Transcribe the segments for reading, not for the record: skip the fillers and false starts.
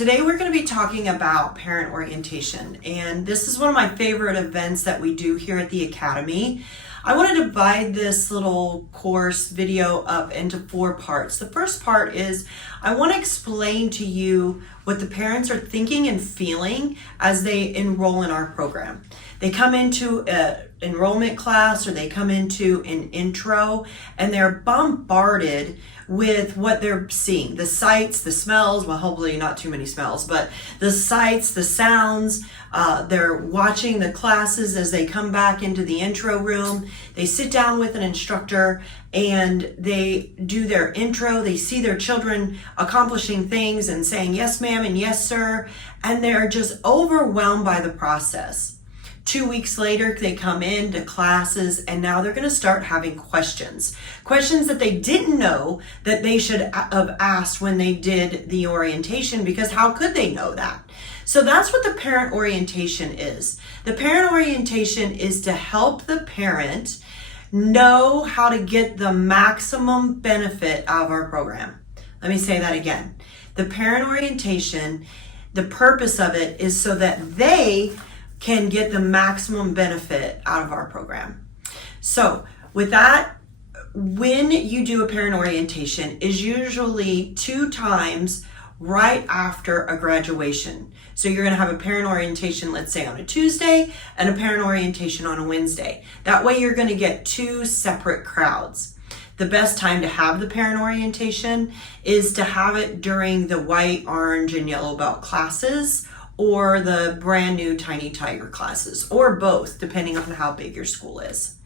Today we're going to be talking about parent orientation, and this is one of my favorite events that we do here at the Academy. I want to divide this little course video up into 4 parts. The first part is I want to explain to you what the parents are thinking and feeling as they enroll in our program. They come into an enrollment class or they come into an intro and they're bombarded with what they're seeing, the sights, the smells, well, hopefully not too many smells, but the sights, the sounds. They're watching the classes as they come back into the intro room. They sit down with an instructor and they do their intro. They see their children accomplishing things and saying, yes, ma'am, and yes, sir. And they're just overwhelmed by the process. 2 weeks later, they come into classes and now they're going to start having questions that they didn't know that they should have asked when they did the orientation, because how could they know that? So that's what the parent orientation is. The parent orientation is to help the parent know how to get the maximum benefit out of our program. Let me say that again. The parent orientation, the purpose of it is so that they can get the maximum benefit out of our program. So with that, when you do a parent orientation is usually 2 times right after a graduation. So you're going to have a parent orientation, let's say on a Tuesday, and a parent orientation on a Wednesday. That way you're going to get 2 separate crowds. The best time to have the parent orientation is to have it during the white, orange, and yellow belt classes, or the brand new Tiny Tiger classes, or both, depending on how big your school is.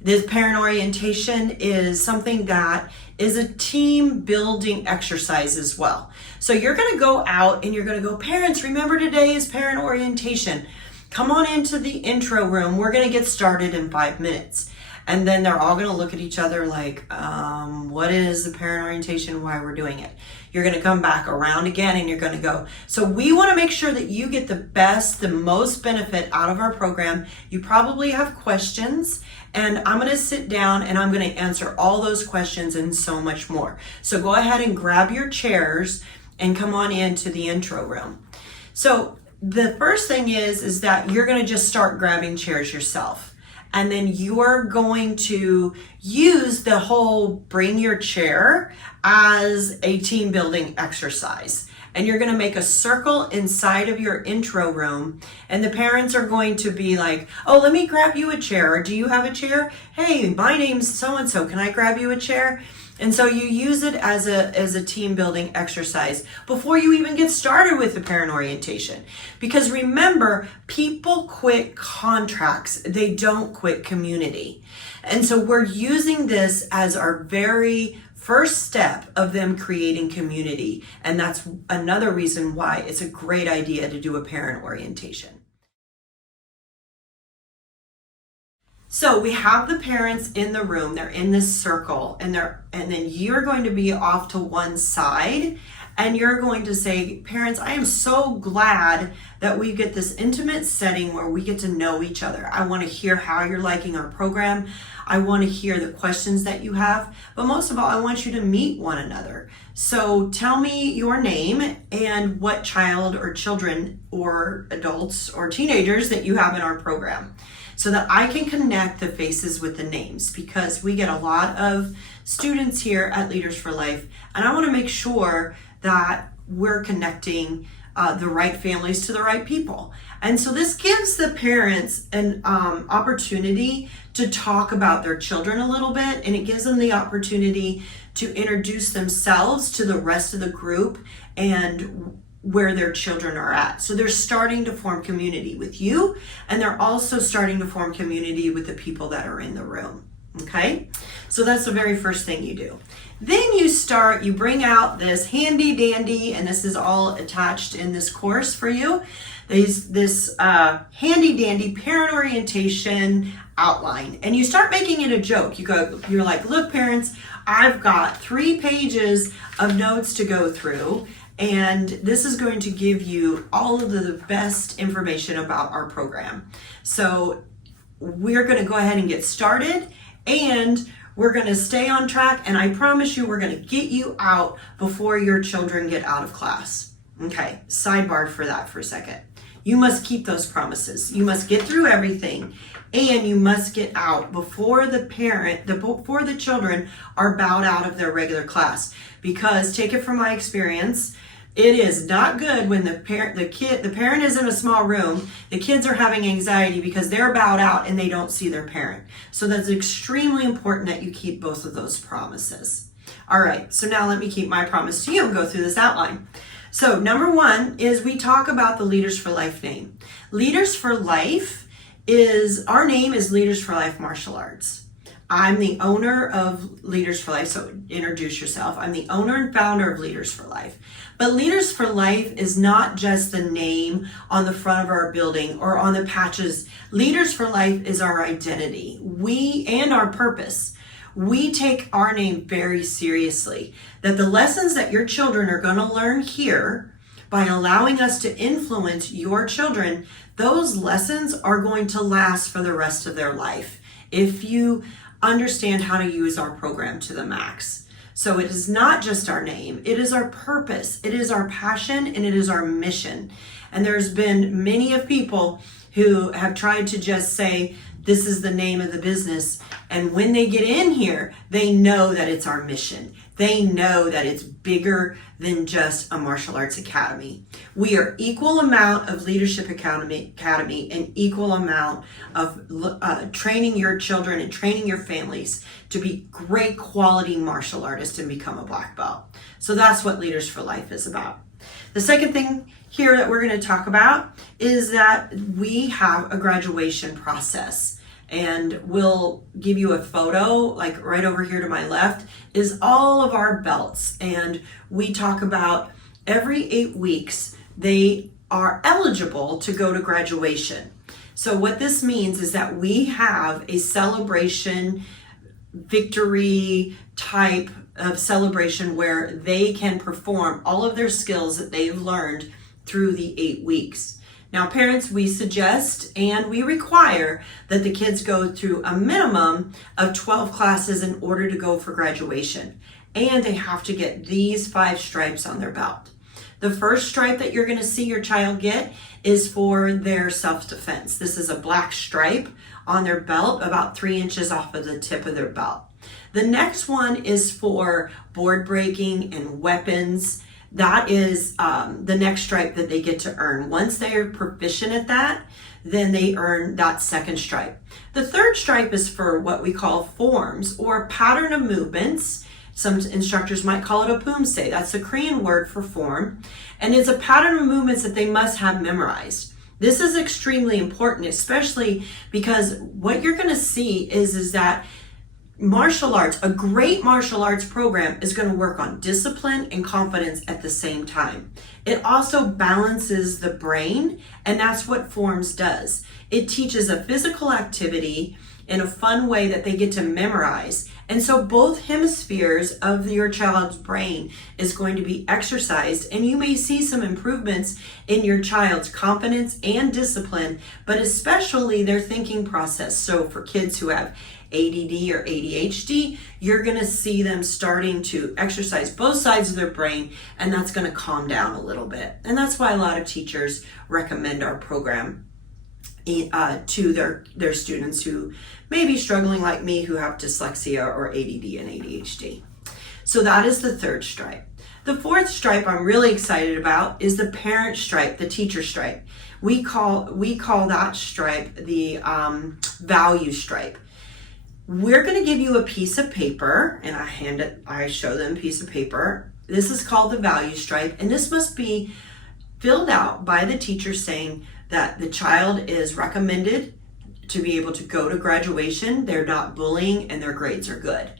This parent orientation is something that is a team building exercise as well. So you're gonna go out and you're gonna go, parents, remember today is parent orientation. Come on into the intro room. We're gonna get started in 5 minutes. And then they're all gonna look at each other like, what is the parent orientation, why we're doing it? You're gonna come back around again and you're gonna go. So we wanna make sure that you get the best, the most benefit out of our program. You probably have questions, and I'm gonna sit down and I'm gonna answer all those questions and so much more. So go ahead and grab your chairs and come on into the intro room. So the first thing is that you're gonna just start grabbing chairs yourself. And then you're going to use the whole bring your chair as a team building exercise. And you're gonna make a circle inside of your intro room, and the parents are going to be like, oh, let me grab you a chair. Or do you have a chair? Hey, my name's so-and-so, can I grab you a chair? And so you use it as a team building exercise before you even get started with the parent orientation. Because remember, people quit contracts, they don't quit community. And so we're using this as our very first step of them creating community. And that's another reason why it's a great idea to do a parent orientation. So we have the parents in the room, they're in this circle, and then you're going to be off to one side and you're going to say, parents, I am so glad that we get this intimate setting where we get to know each other. I want to hear how you're liking our program. I want to hear the questions that you have, but most of all, I want you to meet one another. So tell me your name and what child or children or adults or teenagers that you have in our program, so that I can connect the faces with the names, because we get a lot of students here at Leaders for Life, and I want to make sure that we're connecting the right families to the right people. And so this gives the parents an opportunity to talk about their children a little bit, and it gives them the opportunity to introduce themselves to the rest of the group and where their children are at. So they're starting to form community with you, and they're also starting to form community with the people that are in the room. Okay, so that's the very first thing you do. Then you bring out this handy dandy, and this is all attached in this course for you, this handy dandy parent orientation outline, and you start making it a joke. You're like, look, parents, I've got 3 pages of notes to go through, and this is going to give you all of the best information about our program. So we're going to go ahead and get started, and we're going to stay on track, and I promise you we're going to get you out before your children get out of class. Okay, sidebar for that for a second. You must keep those promises. You must get through everything, and you must get out before before the children are bowed out of their regular class. Because take it from my experience, it is not good when the parent is in a small room, the kids are having anxiety because they're bowed out and they don't see their parent. So that's extremely important that you keep both of those promises. All right, so now let me keep my promise to you and go through this outline. So number one is we talk about the Leaders for Life name. Leaders for Life our name is Leaders for Life Martial Arts. I'm the owner of Leaders for Life, so introduce yourself. I'm the owner and founder of Leaders for Life. But Leaders for Life is not just the name on the front of our building or on the patches. Leaders for Life is our identity. And our purpose. We take our name very seriously. That the lessons that your children are going to learn here, by allowing us to influence your children, those lessons are going to last for the rest of their life if you understand how to use our program to the max. So it is not just our name, it is our purpose, it is our passion, and it is our mission. And there's been many of people who have tried to just say, this is the name of the business. And when they get in here, they know that it's our mission. They know that it's bigger than just a martial arts academy. We are equal amount of leadership academy and equal amount of training your children and training your families to be great quality martial artists and become a black belt. So that's what Leaders for Life is about. The second thing here that we're going to talk about is that we have a graduation process. And we'll give you a photo, like right over here to my left, is all of our belts. And we talk about every 8 weeks, they are eligible to go to graduation. So what this means is that we have a celebration, victory type of celebration where they can perform all of their skills that they've learned through the 8 weeks. Now, parents, we suggest and we require that the kids go through a minimum of 12 classes in order to go for graduation. And they have to get these 5 stripes on their belt. The first stripe that you're going to see your child get is for their self-defense. This is a black stripe on their belt, about 3 inches off of the tip of their belt. The next one is for board breaking and weapons. That is the next stripe that they get to earn. Once they are proficient at that, then they earn that second stripe. The third stripe is for what we call forms or pattern of movements. Some instructors might call it a pumse. That's the Korean word for form. And it's a pattern of movements that they must have memorized. This is extremely important, especially because what you're going to see is that martial arts, a great martial arts program, is going to work on discipline and confidence at the same time. It also balances the brain, and that's what forms does. It teaches a physical activity in a fun way that they get to memorize. And so both hemispheres of your child's brain is going to be exercised, and you may see some improvements in your child's confidence and discipline, but especially their thinking process. So for kids who have ADD or ADHD, you're going to see them starting to exercise both sides of their brain, and that's going to calm down a little bit. And that's why a lot of teachers recommend our program to their students who may be struggling like me, who have dyslexia or ADD and ADHD. So that is the third stripe. The fourth stripe I'm really excited about is the parent stripe, the teacher stripe. We call that stripe the value stripe. We're going to give you a piece of paper, and I show them a piece of paper. This is called the value stripe, and this must be filled out by the teacher saying that the child is recommended to be able to go to graduation, they're not bullying, and their grades are good.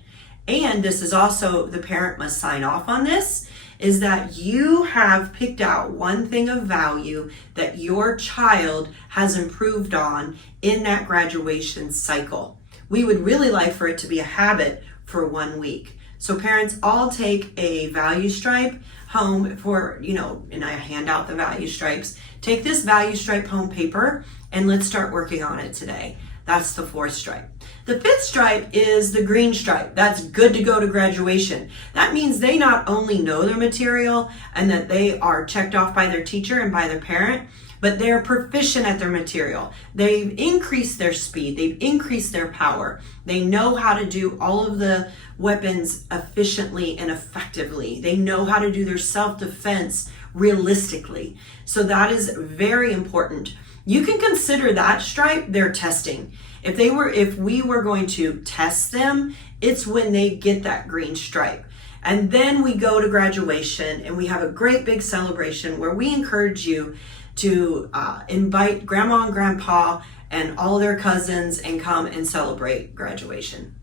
And this is also, the parent must sign off on this, is that you have picked out one thing of value that your child has improved on in that graduation cycle. We would really like for it to be a habit for 1 week. So parents, all take a value stripe home for, and I hand out the value stripes. Take this value stripe home paper and let's start working on it today. That's the 4th stripe. The 5th stripe is the green stripe. That's good to go to graduation. That means they not only know their material and that they are checked off by their teacher and by their parent, but they're proficient at their material. They've increased their speed. They've increased their power. They know how to do all of the weapons efficiently and effectively. They know how to do their self-defense realistically. So that is very important. You can consider that stripe their testing. If we were going to test them, it's when they get that green stripe. And then we go to graduation and we have a great big celebration where we encourage you to invite grandma and grandpa and all their cousins and come and celebrate graduation.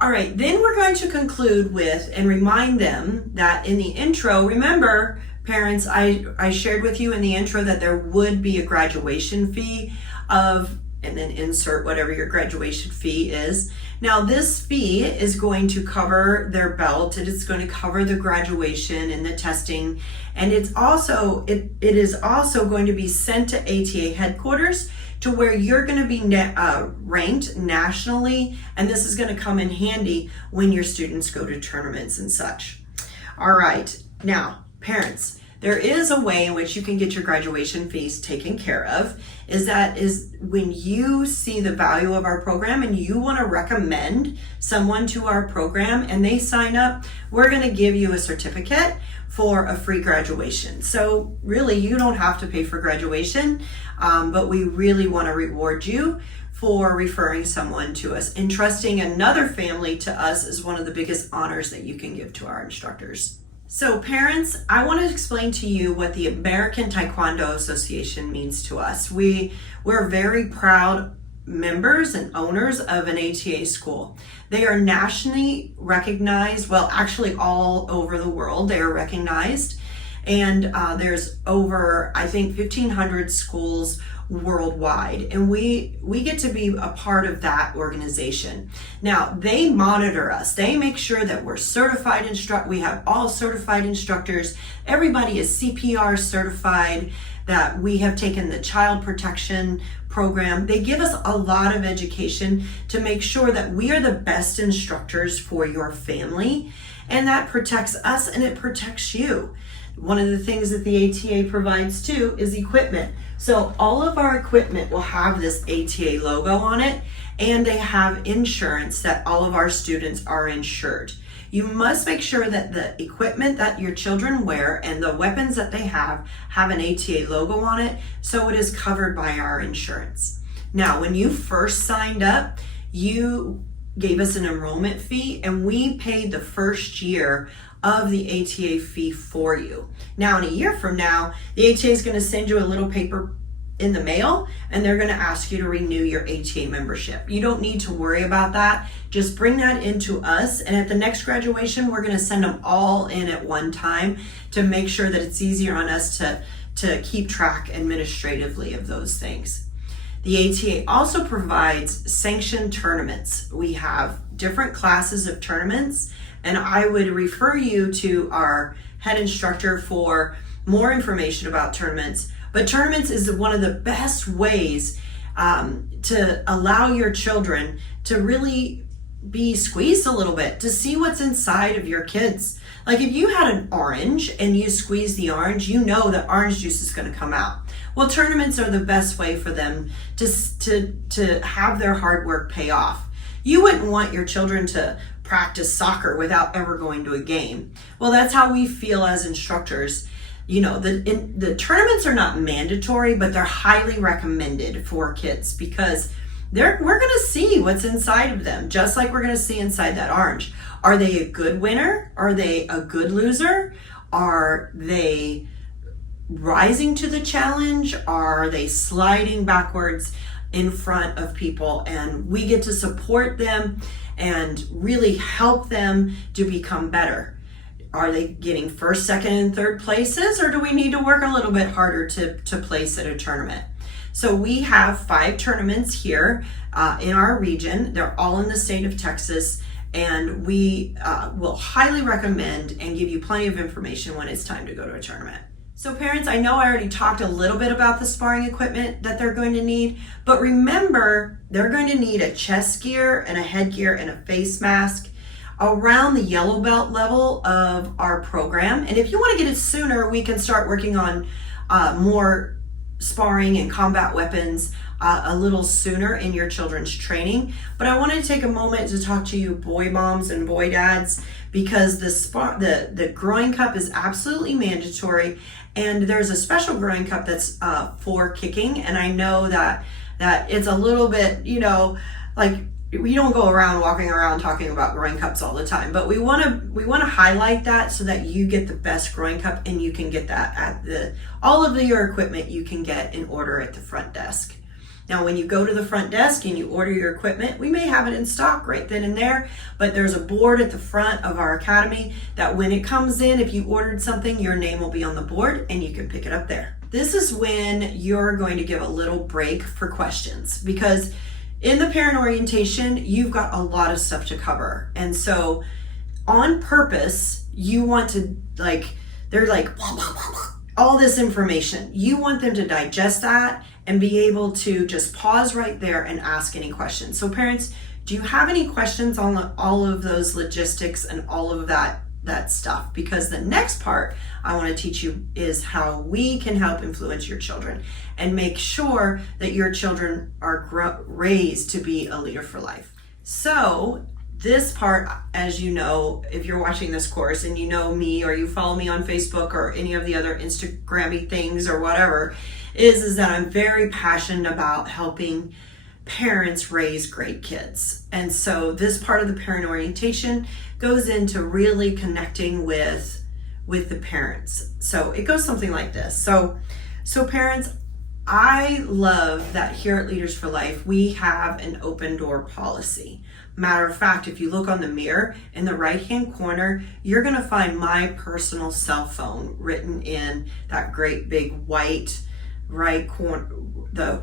All right, then we're going to conclude with and remind them that in the intro, remember, parents, I shared with you in the intro that there would be a graduation fee of, and then insert whatever your graduation fee is. Now this fee is going to cover their belt, and it's going to cover the graduation and the testing, and it is also going to be sent to ATA headquarters to where you're going to be ranked nationally, and this is going to come in handy when your students go to tournaments and such. All right, now parents, there is a way in which you can get your graduation fees taken care of, is when you see the value of our program and you want to recommend someone to our program and they sign up, we're going to give you a certificate for a free graduation. So really, you don't have to pay for graduation, but we really want to reward you for referring someone to us. Entrusting another family to us is one of the biggest honors that you can give to our instructors. So parents, I want to explain to you what the American Taekwondo Association means to us. We're very proud members and owners of an ATA school. They are nationally recognized, well, actually all over the world they are recognized. And there's over, I think, 1,500 schools worldwide, and we get to be a part of that organization. Now they monitor us. They make sure that we're certified we have all certified instructors. Everybody is CPR certified, that we have taken the child protection program. They give us a lot of education to make sure that we are the best instructors for your family, and that protects us and it protects you. One of the things that the ATA provides too is equipment. So all of our equipment will have this ATA logo on it, and they have insurance that all of our students are insured. You must make sure that the equipment that your children wear and the weapons that they have an ATA logo on it, so it is covered by our insurance. Now, when you first signed up, you gave us an enrollment fee, and we paid the first year of the ATA fee for you. Now, in a year from now, the ATA is going to send you a little paper in the mail, and they're going to ask you to renew your ATA membership. You don't need to worry about that. Just bring that into us, and at the next graduation, we're going to send them all in at one time to make sure that it's easier on us to keep track administratively of those things. The ATA also provides sanctioned tournaments. We have different classes of tournaments, and I would refer you to our head instructor for more information about tournaments. But tournaments is one of the best ways to allow your children to really be squeezed a little bit, to see what's inside of your kids. Like if you had an orange and you squeeze the orange, you know that orange juice is going to come out. Well, tournaments are the best way for them to have their hard work pay off. You wouldn't want your children to practice soccer without ever going to a game. Well, that's how we feel as instructors. You know, the tournaments are not mandatory, but they're highly recommended for kids because we're going to see what's inside of them, just like we're going to see inside that orange. Are they a good winner? Are they a good loser? Are they rising to the challenge? Are they sliding backwards in front of people? And we get to support them and really help them to become better. Are they getting first, second, and third places, or do we need to work a little bit harder to place at a tournament? So we have 5 tournaments here in our region. They're all in the state of Texas, and we will highly recommend and give you plenty of information when it's time to go to a tournament. So parents, I know I already talked a little bit about the sparring equipment that they're going to need, but remember, they're going to need a chest gear and a headgear and a face mask around the yellow belt level of our program. And if you want to get it sooner, we can start working on more sparring and combat weapons a little sooner in your children's training. But I wanted to take a moment to talk to you boy moms and boy dads, because the growing cup is absolutely mandatory, and there's a special growing cup that's for kicking. And I know that it's a little bit, like, we don't go around walking around talking about growing cups all the time, but we want to highlight that so that you get the best growing cup, and you can get that at all of your equipment you can get in order at the front desk. Now, when you go to the front desk and you order your equipment, we may have it in stock right then and there, but there's a board at the front of our academy that when it comes in, if you ordered something, your name will be on the board and you can pick it up there. This is when you're going to give a little break for questions, because in the parent orientation, you've got a lot of stuff to cover. And so on purpose, you want to they're like all this information. You want them to digest that and be able to just pause right there and ask any questions. So parents, do you have any questions on all of those logistics and all of that stuff? Because the next part I want to teach you is how we can help influence your children and make sure that your children are raised to be a leader for life. So this part, as you know, if you're watching this course and you know me or you follow me on Facebook or any of the other Instagrammy things or whatever, is that I'm very passionate about helping parents raise great kids. And so this part of the parent orientation goes into really connecting with the parents. So it goes something like this. So parents, I love that here at Leaders for Life, we have an open door policy. Matter of fact, if you look on the mirror in the right-hand corner, you're going to find my personal cell phone written in that great big white right corner. The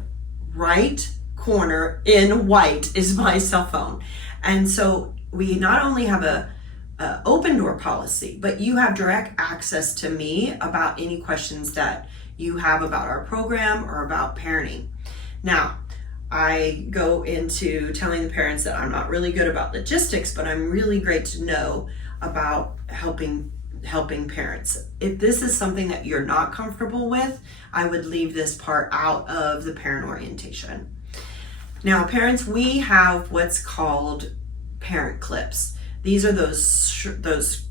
right corner in white is my cell phone. And so we not only have a open door policy, but you have direct access to me about any questions that you have about our program or about parenting. Now, I go into telling the parents that I'm not really good about logistics, but I'm really great to know about helping parents. If this is something that you're not comfortable with, I would leave this part out of the parent orientation. Now, parents, we have what's called parent clips. These are those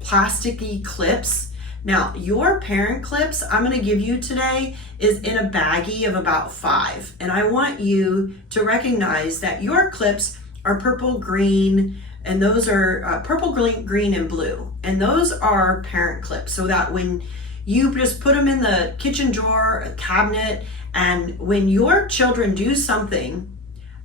plasticky clips. Now, your parent clips I'm going to give you today is in a baggie of about 5. And I want you to recognize that your clips are purple, green, and those are purple, green, and blue. And those are parent clips, so that when you just put them in the kitchen drawer, a cabinet, and when your children do something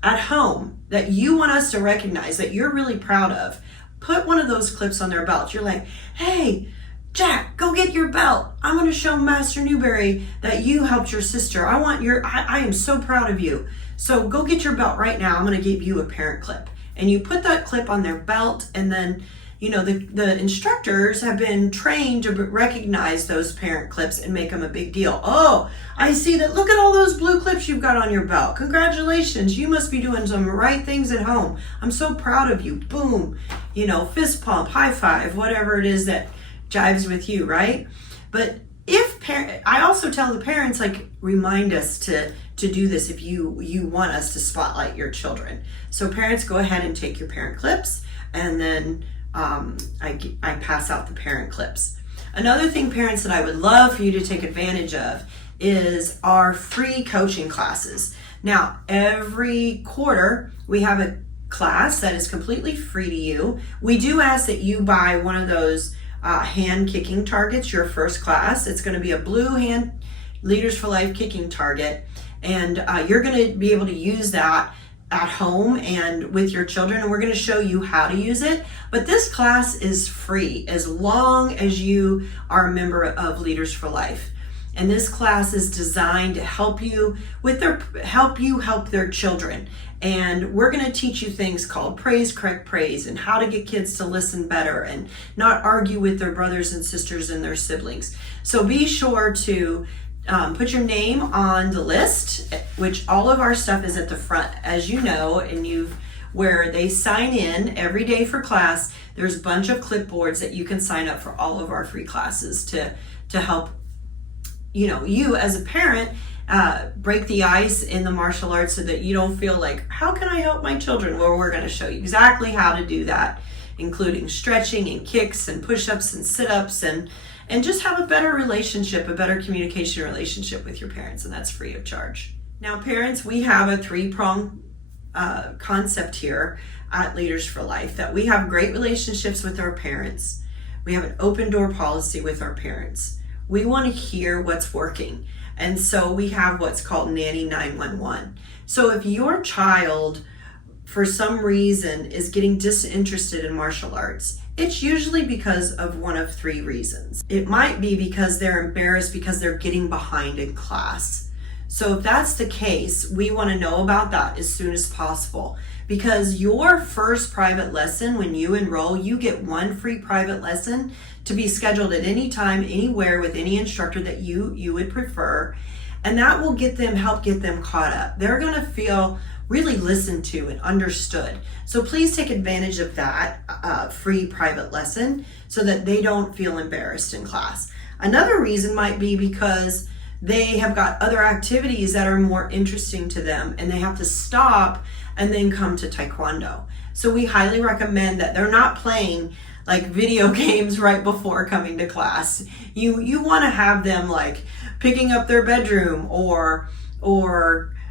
at home that you want us to recognize, that you're really proud of, put one of those clips on their belt. You're like, hey, Jack, go get your belt. I'm going to show Master Newberry that you helped your sister. I am so proud of you. So go get your belt right now. I'm going to give you a parent clip. And you put that clip on their belt, and then, the instructors have been trained to recognize those parent clips and make them a big deal. Oh, I see that. Look at all those blue clips you've got on your belt. Congratulations. You must be doing some right things at home. I'm so proud of you. Boom. Fist pump, high five, whatever it is that jives with you, right? But I also tell the parents, remind us to do this if you want us to spotlight your children. So parents, go ahead and take your parent clips, and then I pass out the parent clips. Another thing, parents, that I would love for you to take advantage of is our free coaching classes. Now, every quarter we have a class that is completely free to you. We do ask that you buy one of those hand kicking targets, your first class. It's going to be a blue hand Leaders for Life kicking target, and you're going to be able to use that at home and with your children, and we're going to show you how to use it. But this class is free as long as you are a member of Leaders for Life. And this class is designed to help you help their children. And we're going to teach you things called praise, correct praise, and how to get kids to listen better and not argue with their brothers and sisters and their siblings. So be sure to put your name on the list, which all of our stuff is at the front, as you know, and where they sign in every day for class. There's a bunch of clipboards that you can sign up for all of our free classes to help you as a parent break the ice in the martial arts, so that you don't feel like, how can I help my children? Well, we're going to show you exactly how to do that, including stretching and kicks and push-ups and sit-ups, and just have a better relationship, a better communication relationship with your parents, and that's free of charge. Now, parents, we have a three-pronged concept here at Leaders for Life, that we have great relationships with our parents. We have an open door policy with our parents. We want to hear what's working. And so we have what's called Nanny 911. So if your child, for some reason, is getting disinterested in martial arts, it's usually because of one of three reasons. It might be because they're embarrassed because they're getting behind in class. So if that's the case, we want to know about that as soon as possible, because your first private lesson, when you enroll, you get one free private lesson to be scheduled at any time, anywhere, with any instructor that you would prefer. And that will help get them caught up. They're going to feel really listened to and understood. So please take advantage of that free private lesson so that they don't feel embarrassed in class. Another reason might be because they have got other activities that are more interesting to them, and they have to stop and then come to Taekwondo. So we highly recommend that they're not playing like video games right before coming to class. You want to have them like picking up their bedroom or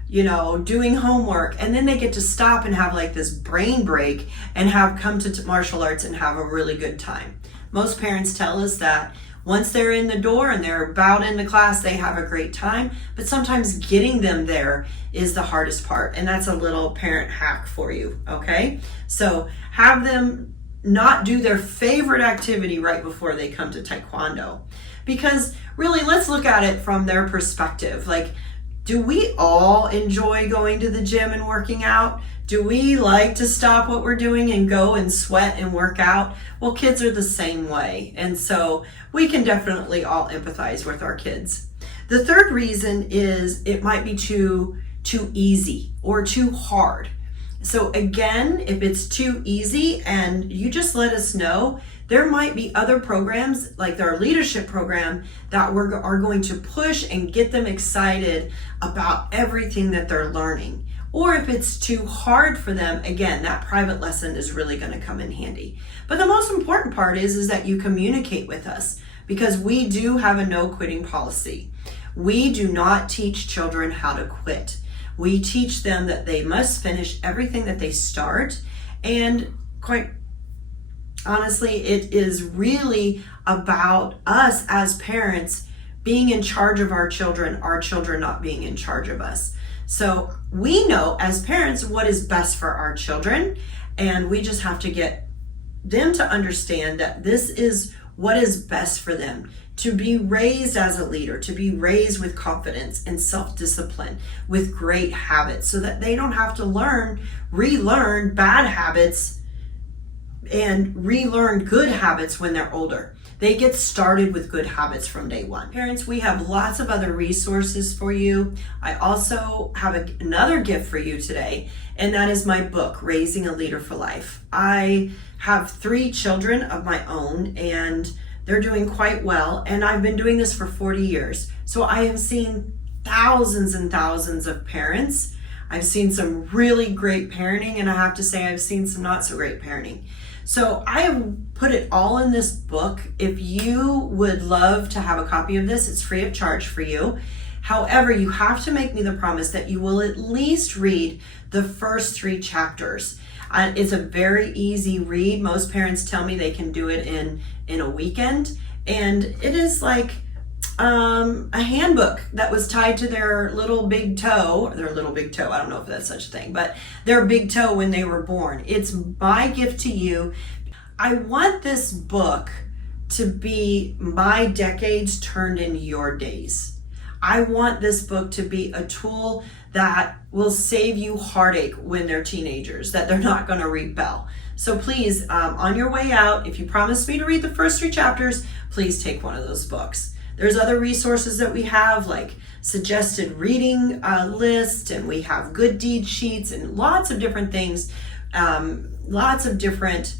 doing homework, and then they get to stop and have like this brain break and have come to martial arts and have a really good time. Most parents tell us that once they're in the door and they're about into class, they have a great time, but sometimes getting them there is the hardest part, and that's a little parent hack for you, okay? So have them not do their favorite activity right before they come to Taekwondo, because really, let's look at it from their perspective. Like, do we all enjoy going to the gym and working out? Do we like to stop what we're doing and go and sweat and work out? Well, kids are the same way. And so we can definitely all empathize with our kids. The third reason is it might be too easy or too hard. So again, if it's too easy and you just let us know, there might be other programs like our leadership program that are going to push and get them excited about everything that they're learning. Or if it's too hard for them, again, that private lesson is really going to come in handy. But the most important part is that you communicate with us, because we do have a no quitting policy. We do not teach children how to quit. We teach them that they must finish everything that they start. And quite honestly, it is really about us as parents being in charge of our children not being in charge of us. So we know as parents what is best for our children, and we just have to get them to understand that this is what is best for them, to be raised as a leader, to be raised with confidence and self-discipline, with great habits, so that they don't have to relearn bad habits and relearn good habits when they're older. They get started with good habits from day one. Parents, we have lots of other resources for you. I also have another gift for you today, and that is my book, Raising a Leader for Life. I have 3 children of my own, and they're doing quite well, and I've been doing this for 40 years. So I have seen thousands and thousands of parents. I've seen some really great parenting, and I have to say I've seen some not so great parenting. So I have put it all in this book. If you would love to have a copy of this, it's free of charge for you. However, you have to make me the promise that you will at least read the first 3 chapters. It's a very easy read. Most parents tell me they can do it in a weekend. And it is like a handbook that was tied to their little big toe, I don't know if that's such a thing, but their big toe when they were born. It's my gift to you. I want this book to be my decades turned into your days. I want this book to be a tool that will save you heartache when they're teenagers, that they're not going to rebel. So please, on your way out, if you promise me to read the first 3 chapters, please take one of those books. There's other resources that we have, like suggested reading list, and we have good deed sheets and lots of different things, lots of different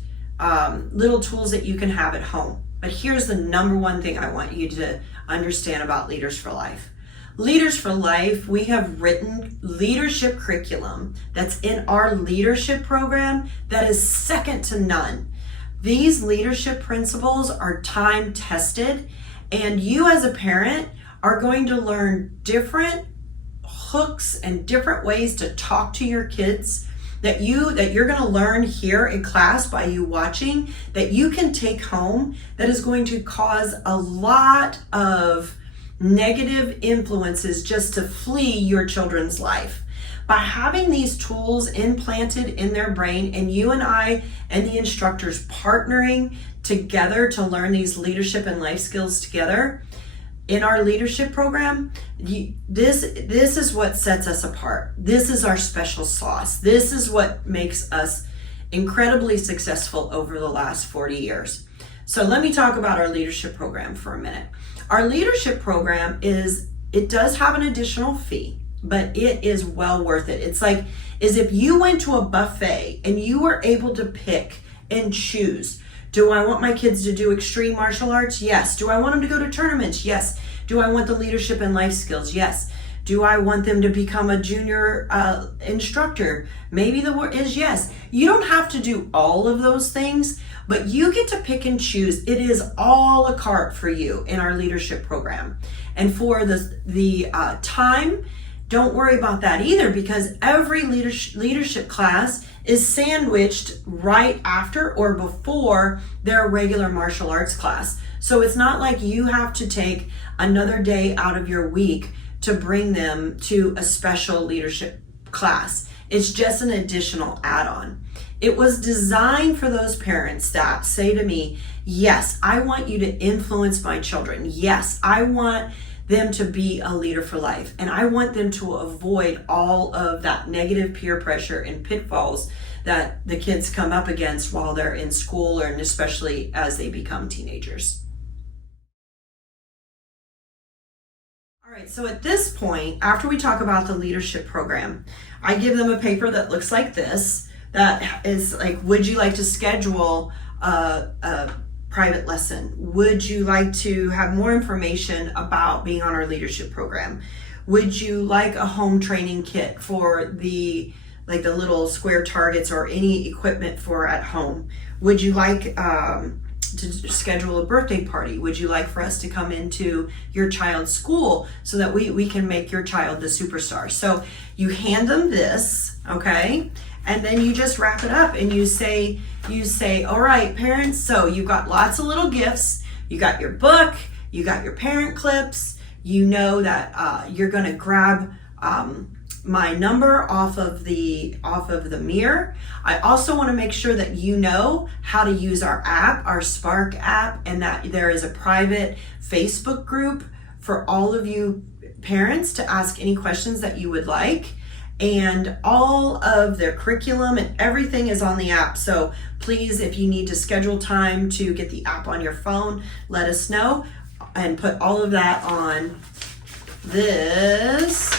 little tools that you can have at home. But here's the number one thing I want you to understand about Leaders for Life. Leaders for Life, we have written leadership curriculum that's in our leadership program that is second to none. These leadership principles are time tested, and you as a parent are going to learn different hooks and different ways to talk to your kids that you're going to learn here in class by you watching, that you can take home, that is going to cause a lot of negative influences just to flee your children's life. By having these tools implanted in their brain, and you and I and the instructors partnering together to learn these leadership and life skills together in our leadership program, this is what sets us apart. This is our special sauce. This is what makes us incredibly successful over the last 40 years. So let me talk about our leadership program for a minute. Our leadership program it does have an additional fee, but it is well worth it. It's like as if you went to a buffet and you were able to pick and choose. Do I want my kids to do extreme martial arts? Yes. Do I want them to go to tournaments? Yes. Do I want the leadership and life skills? Yes. Do I want them to become a junior instructor? Maybe the word is yes. You don't have to do all of those things, but you get to pick and choose. It is all a carte for you in our leadership program. And for the time, don't worry about that either, because every leadership class is sandwiched right after or before their regular martial arts class. So it's not like you have to take another day out of your week to bring them to a special leadership class. It's just an additional add-on. It was designed for those parents that say to me, yes, I want you to influence my children. Yes, I want them to be a leader for life. And I want them to avoid all of that negative peer pressure and pitfalls that the kids come up against while they're in school, and especially as they become teenagers. All right, so at this point, after we talk about the leadership program, I give them a paper that looks like this, that is like, would you like to schedule a private lesson? Would you like to have more information about being on our leadership program? Would you like a home training kit for the little square targets or any equipment for at home? Would you like to schedule a birthday party? Would you like for us to come into your child's school so that we can make your child the superstar? So you hand them this, okay? And then you just wrap it up and you say, all right, parents, so you've got lots of little gifts. You got your book, you got your parent clips, you know that you're gonna grab my number off of the mirror. I also want to make sure that you know how to use our app, our Spark app, and that there is a private Facebook group for all of you parents to ask any questions that you would like. And all of their curriculum and everything is on the app. So please, if you need to schedule time to get the app on your phone, let us know, and put all of that on this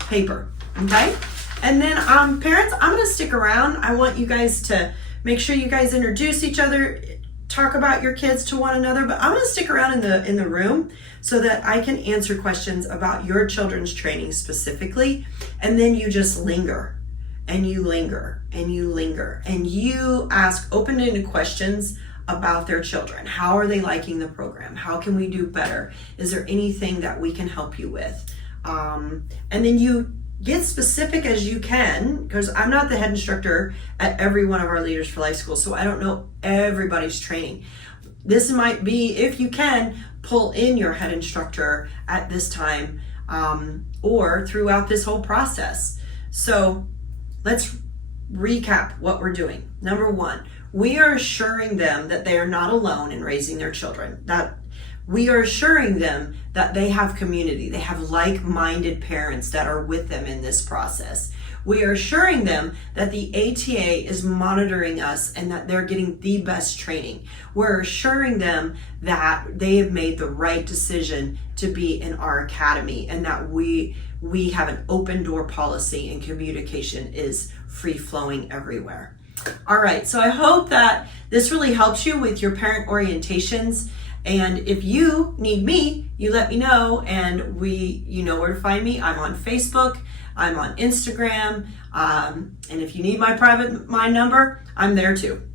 paper, okay? And then parents, I'm gonna stick around. I want you guys to make sure you guys introduce each other, talk about your kids to one another, but I'm gonna stick around in the room so that I can answer questions about your children's training specifically. And then you just linger and you linger and you linger and you ask open-ended questions about their children. How are they liking the program? How can we do better? Is there anything that we can help you with? And then you get specific as you can, because I'm not the head instructor at every one of our Leaders for Life schools, so I don't know everybody's training. This might be, if you can, pull in your head instructor at this time or throughout this whole process. So let's recap what we're doing. Number one, we are assuring them that they are not alone in raising their children. That We are assuring them that they have community. They have like-minded parents that are with them in this process. We are assuring them that the ATA is monitoring us and that they're getting the best training. We're assuring them that they have made the right decision to be in our academy and that we have an open door policy and communication is free-flowing everywhere. All right, so I hope that this really helps you with your parent orientations. And if you need me, you let me know, and you know where to find me. I'm on Facebook, I'm on Instagram, and if you need my private number, I'm there too.